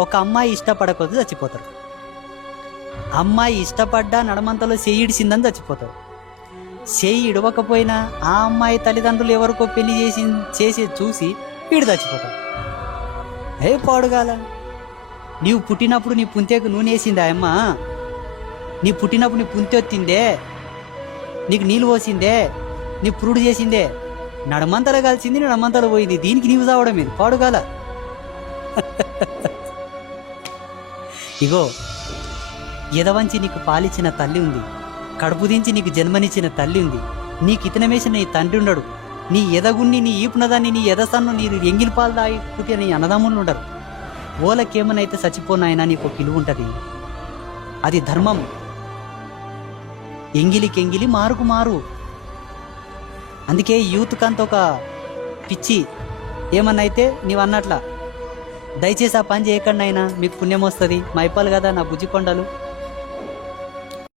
ఒక అమ్మాయి ఇష్టపడకపోతే చచ్చిపోతారు. అమ్మాయి ఇష్టపడ్డా నడమంతలో చెయ్యి ఇడిసిందని చచ్చిపోతారు. చెయ్యి ఇడవకపోయినా ఆ అమ్మాయి తల్లిదండ్రులు ఎవరికో పెళ్లి చేసి చూసి వీడు చచ్చిపోతాడు. పాడుగాల, నీవు పుట్టినప్పుడు నీ పుంతేకు నూనె వేసిందా అమ్మ? నీ పుట్టినప్పుడు నీ పుంతె వచ్చిందే, నీకు నీళ్ళు పోసిందే, నీ పురుడు చేసిందే, నడమంతలో కలిసింది, నడమంతలో పోయింది, దీనికి నీవు చావడం మీద పాడుగాల. ఇగో, ఎదవంచి నీకు పాలిచ్చిన తల్లి ఉంది, కడుపు దించి నీకు జన్మనిచ్చిన తల్లి ఉంది, నీకు ఇతనమేసిన నీ తండ్రి ఉండడు, నీ ఎదగుణ్ణి, నీ ఈపునదాన్ని, నీ ఎదసన్ను, నీ ఎంగిలి పాలు దాగి పుట్టిన నీ అన్నదమ్ములు ఉండరు. ఓలకేమనైతే చచ్చిపోనాయనా నీకు ఒక విలువ ఉంటుంది. అది ధర్మం. ఎంగిలికెంగిలి మారుకు మారు. అందుకే యూత్కంత ఒక పిచ్చి. ఏమన్నైతే నీవు అన్నట్ల దయచేసి ఆ పని చేయకండి అయినా, మీకు పుణ్యం వస్తుంది. మైపాలు కదా నా బుజ్జికొండలు.